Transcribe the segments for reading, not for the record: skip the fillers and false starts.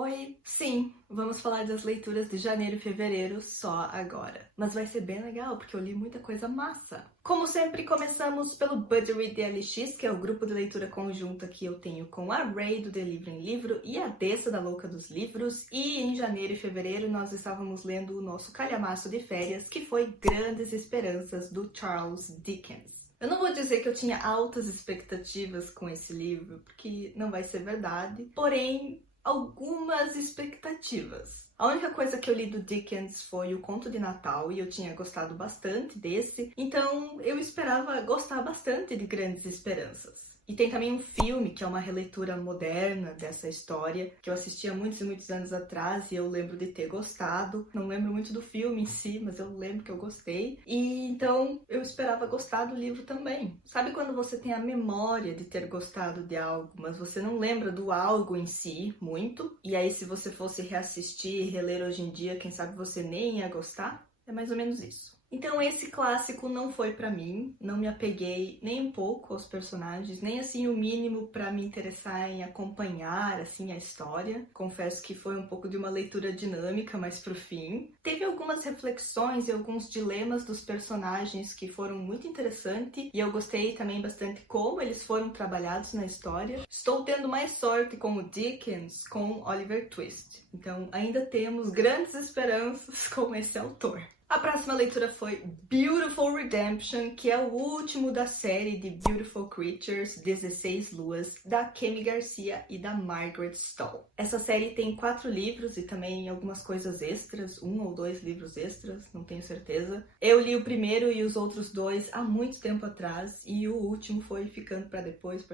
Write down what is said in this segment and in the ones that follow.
Oi, sim, vamos falar das leituras de janeiro e fevereiro só agora. Mas vai ser bem legal, porque eu li muita coisa massa. Como sempre, começamos pelo Buddy Read DLX, que é o grupo de leitura conjunta que eu tenho com a Ray do The Livro em Livro e a Dessa da Louca dos Livros. E em janeiro e fevereiro nós estávamos lendo o nosso calhamaço de férias, que foi Grandes Esperanças, do Charles Dickens. Eu não vou dizer que eu tinha altas expectativas com esse livro, porque não vai ser verdade, porém, algumas expectativas. A única coisa que eu li do Dickens foi o Conto de Natal e eu tinha gostado bastante desse, então eu esperava gostar bastante de Grandes Esperanças. E tem também um filme, que é uma releitura moderna dessa história, que eu assisti há muitos e muitos anos atrás e eu lembro de ter gostado. Não lembro muito do filme em si, mas eu lembro que eu gostei. E então eu esperava gostar do livro também. Sabe quando você tem a memória de ter gostado de algo, mas você não lembra do algo em si muito? E aí se você fosse reassistir e reler hoje em dia, quem sabe você nem ia gostar? É mais ou menos isso. Então esse clássico não foi pra mim, não me apeguei nem um pouco aos personagens, nem assim o mínimo pra me interessar em acompanhar assim a história. Confesso que foi um pouco de uma leitura dinâmica, mas pro fim. Teve algumas reflexões e alguns dilemas dos personagens que foram muito interessantes e eu gostei também bastante como eles foram trabalhados na história. Estou tendo mais sorte com o Dickens com Oliver Twist, então ainda temos grandes esperanças com esse autor. A próxima leitura foi Beautiful Redemption, que é o último da série de Beautiful Creatures, 16 Luas, da Kemi Garcia e da Margaret Stoll. Essa série tem 4 livros e também algumas coisas extras, 1 ou 2 livros extras, não tenho certeza. Eu li o primeiro e os outros 2 há muito tempo atrás e o último foi ficando pra depois.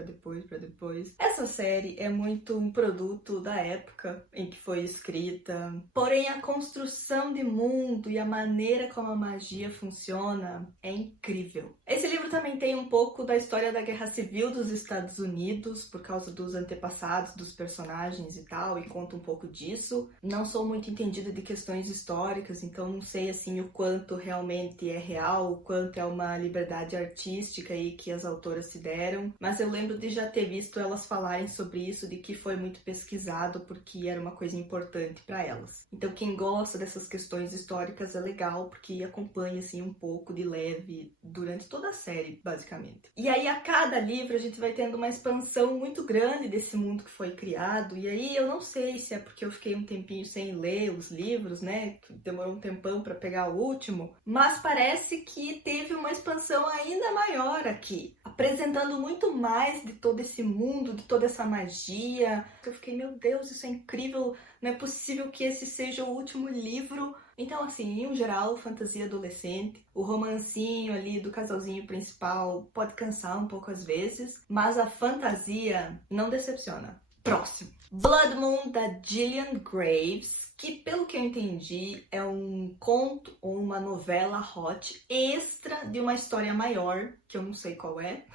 Essa série é muito um produto da época em que foi escrita, porém a construção de mundo e a maneira como a magia funciona é incrível. Esse livro também tem um pouco da história da Guerra Civil dos Estados Unidos, por causa dos antepassados dos personagens e tal, e conta um pouco disso. Não sou muito entendida de questões históricas, então não sei assim o quanto realmente é real, o quanto é uma liberdade artística aí que as autoras se deram, mas eu lembro de já ter visto elas falarem sobre isso, de que foi muito pesquisado porque era uma coisa importante para elas. Então quem gosta dessas questões históricas é legal, porque acompanha assim um pouco de leve durante toda a série, basicamente. E aí a cada livro a gente vai tendo uma expansão muito grande desse mundo que foi criado, e aí eu não sei se é porque eu fiquei um tempinho sem ler os livros, né, demorou um tempão para pegar o último, mas parece que teve uma expansão ainda maior aqui, apresentando muito mais de todo esse mundo, de toda essa magia. Eu fiquei, meu Deus, isso é incrível, não é possível que esse seja o último livro. Então, assim, em geral, fantasia adolescente, o romancinho ali do casalzinho principal pode cansar um pouco às vezes, mas a fantasia não decepciona. Próximo. Blood Moon, da Gillian Graves, que pelo que eu entendi é um conto ou uma novela hot extra de uma história maior, que eu não sei qual é.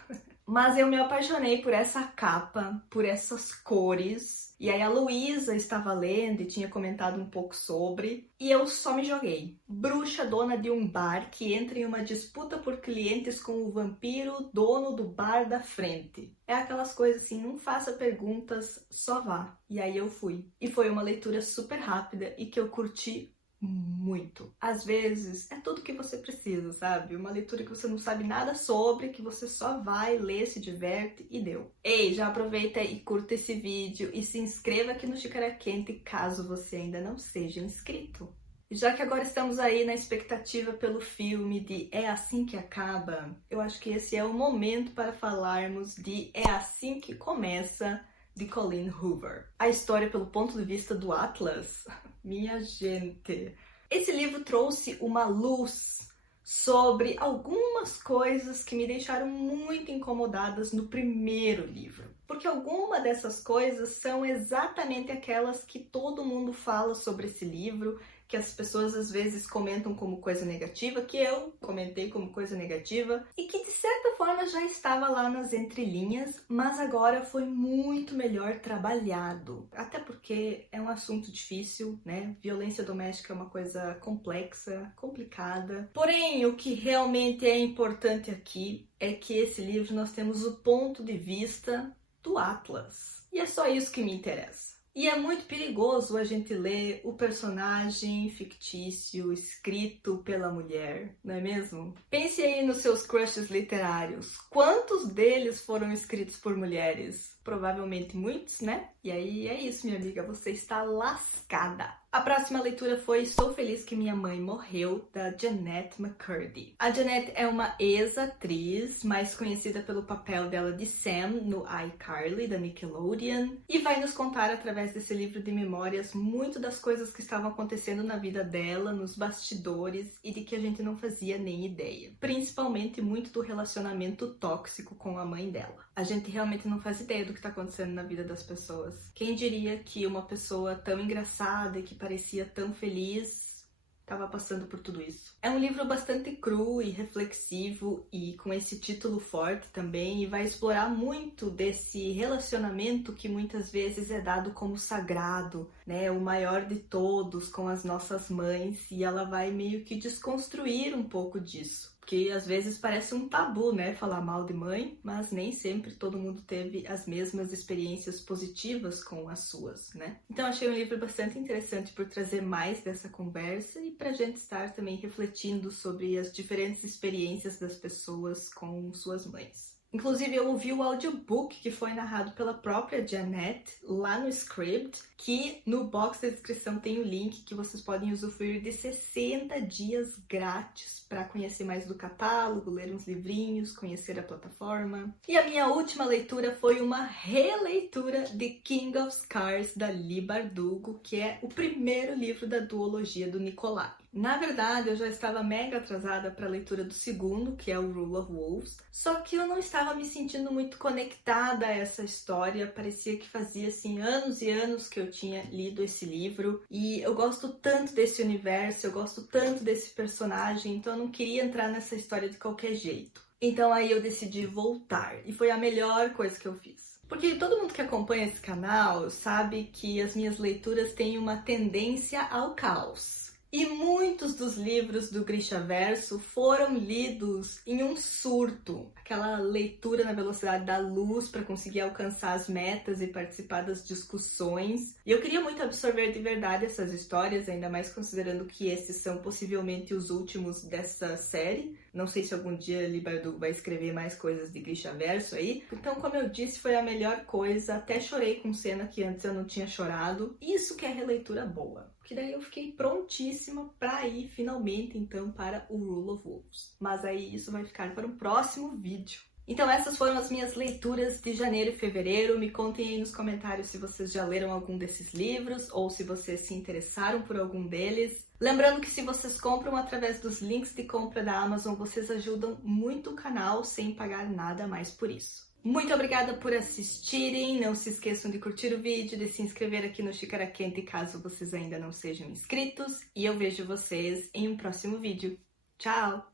Mas eu me apaixonei por essa capa, por essas cores. E aí a Luísa estava lendo e tinha comentado um pouco sobre. E eu só me joguei. Bruxa dona de um bar que entra em uma disputa por clientes com o vampiro dono do bar da frente. É aquelas coisas assim, não faça perguntas, só vá. E aí eu fui. E foi uma leitura super rápida e que eu curti muito. Às vezes é tudo que você precisa, sabe? Uma leitura que você não sabe nada sobre, que você só vai ler, se diverte e deu. Ei, já aproveita e curta esse vídeo e se inscreva aqui no Xícara Quente caso você ainda não seja inscrito. Já que agora estamos aí na expectativa pelo filme de É Assim Que Acaba, eu acho que esse é o momento para falarmos de É Assim Que Começa, de Colleen Hoover. A história pelo ponto de vista do Atlas. Minha gente, esse livro trouxe uma luz sobre algumas coisas que me deixaram muito incomodadas no primeiro livro. Porque algumas dessas coisas são exatamente aquelas que todo mundo fala sobre esse livro, que as pessoas às vezes comentam como coisa negativa, que eu comentei como coisa negativa, e que de certa forma já estava lá nas entrelinhas, mas agora foi muito melhor trabalhado. Até porque é um assunto difícil, né? Violência doméstica é uma coisa complexa, complicada. Porém, o que realmente é importante aqui é que esse livro nós temos o ponto de vista do Atlas. E é só isso que me interessa. E é muito perigoso a gente ler o personagem fictício escrito pela mulher, não é mesmo? Pense aí nos seus crushes literários. Quantos deles foram escritos por mulheres? Provavelmente muitos, né? E aí é isso, minha amiga, você está lascada. A próxima leitura foi Sou Feliz Que Minha Mãe Morreu, da Jennette McCurdy. A Jennette é uma ex-atriz, mais conhecida pelo papel dela de Sam no iCarly, da Nickelodeon, e vai nos contar através desse livro de memórias muito das coisas que estavam acontecendo na vida dela, nos bastidores, e de que a gente não fazia nem ideia. Principalmente muito do relacionamento tóxico com a mãe dela. A gente realmente não faz ideia do que está acontecendo na vida das pessoas. Quem diria que uma pessoa tão engraçada e que parecia tão feliz estava passando por tudo isso. É um livro bastante cru e reflexivo e com esse título forte também, e vai explorar muito desse relacionamento que muitas vezes é dado como sagrado, né, o maior de todos com as nossas mães, e ela vai meio que desconstruir um pouco disso. Porque às vezes parece um tabu, né, falar mal de mãe, mas nem sempre todo mundo teve as mesmas experiências positivas com as suas, né? Então achei um livro bastante interessante por trazer mais dessa conversa e pra gente estar também refletindo sobre as diferentes experiências das pessoas com suas mães. Inclusive, eu ouvi o audiobook que foi narrado pela própria Jennette lá no Scribd, que no box da descrição tem o link que vocês podem usufruir de 60 dias grátis para conhecer mais do catálogo, ler uns livrinhos, conhecer a plataforma. E a minha última leitura foi uma releitura de King of Scars, da Leigh Bardugo, que é o primeiro livro da duologia do Nikolai. Na verdade, eu já estava mega atrasada para a leitura do segundo, que é o Rule of Wolves, só que eu não estava me sentindo muito conectada a essa história. Parecia que fazia assim anos e anos que eu tinha lido esse livro, e eu gosto tanto desse universo, eu gosto tanto desse personagem, então eu não queria entrar nessa história de qualquer jeito. Então aí eu decidi voltar, e foi a melhor coisa que eu fiz. Porque todo mundo que acompanha esse canal sabe que as minhas leituras têm uma tendência ao caos. E muitos dos livros do Grishaverso foram lidos em um surto. Aquela leitura na velocidade da luz para conseguir alcançar as metas e participar das discussões. E eu queria muito absorver de verdade essas histórias, ainda mais considerando que esses são possivelmente os últimos dessa série. Não sei se algum dia Leigh Bardugo vai escrever mais coisas de Grishaverso aí. Então, como eu disse, foi a melhor coisa. Até chorei com cena que antes eu não tinha chorado. Isso que é releitura boa. Que daí eu fiquei prontíssima para ir finalmente então para o Rule of Wolves. Mas aí isso vai ficar para um próximo vídeo. Então essas foram as minhas leituras de janeiro e fevereiro. Me contem aí nos comentários se vocês já leram algum desses livros ou se vocês se interessaram por algum deles. Lembrando que se vocês compram através dos links de compra da Amazon, vocês ajudam muito o canal sem pagar nada mais por isso. Muito obrigada por assistirem, não se esqueçam de curtir o vídeo, de se inscrever aqui no Xícara Quente caso vocês ainda não sejam inscritos, e eu vejo vocês em um próximo vídeo. Tchau!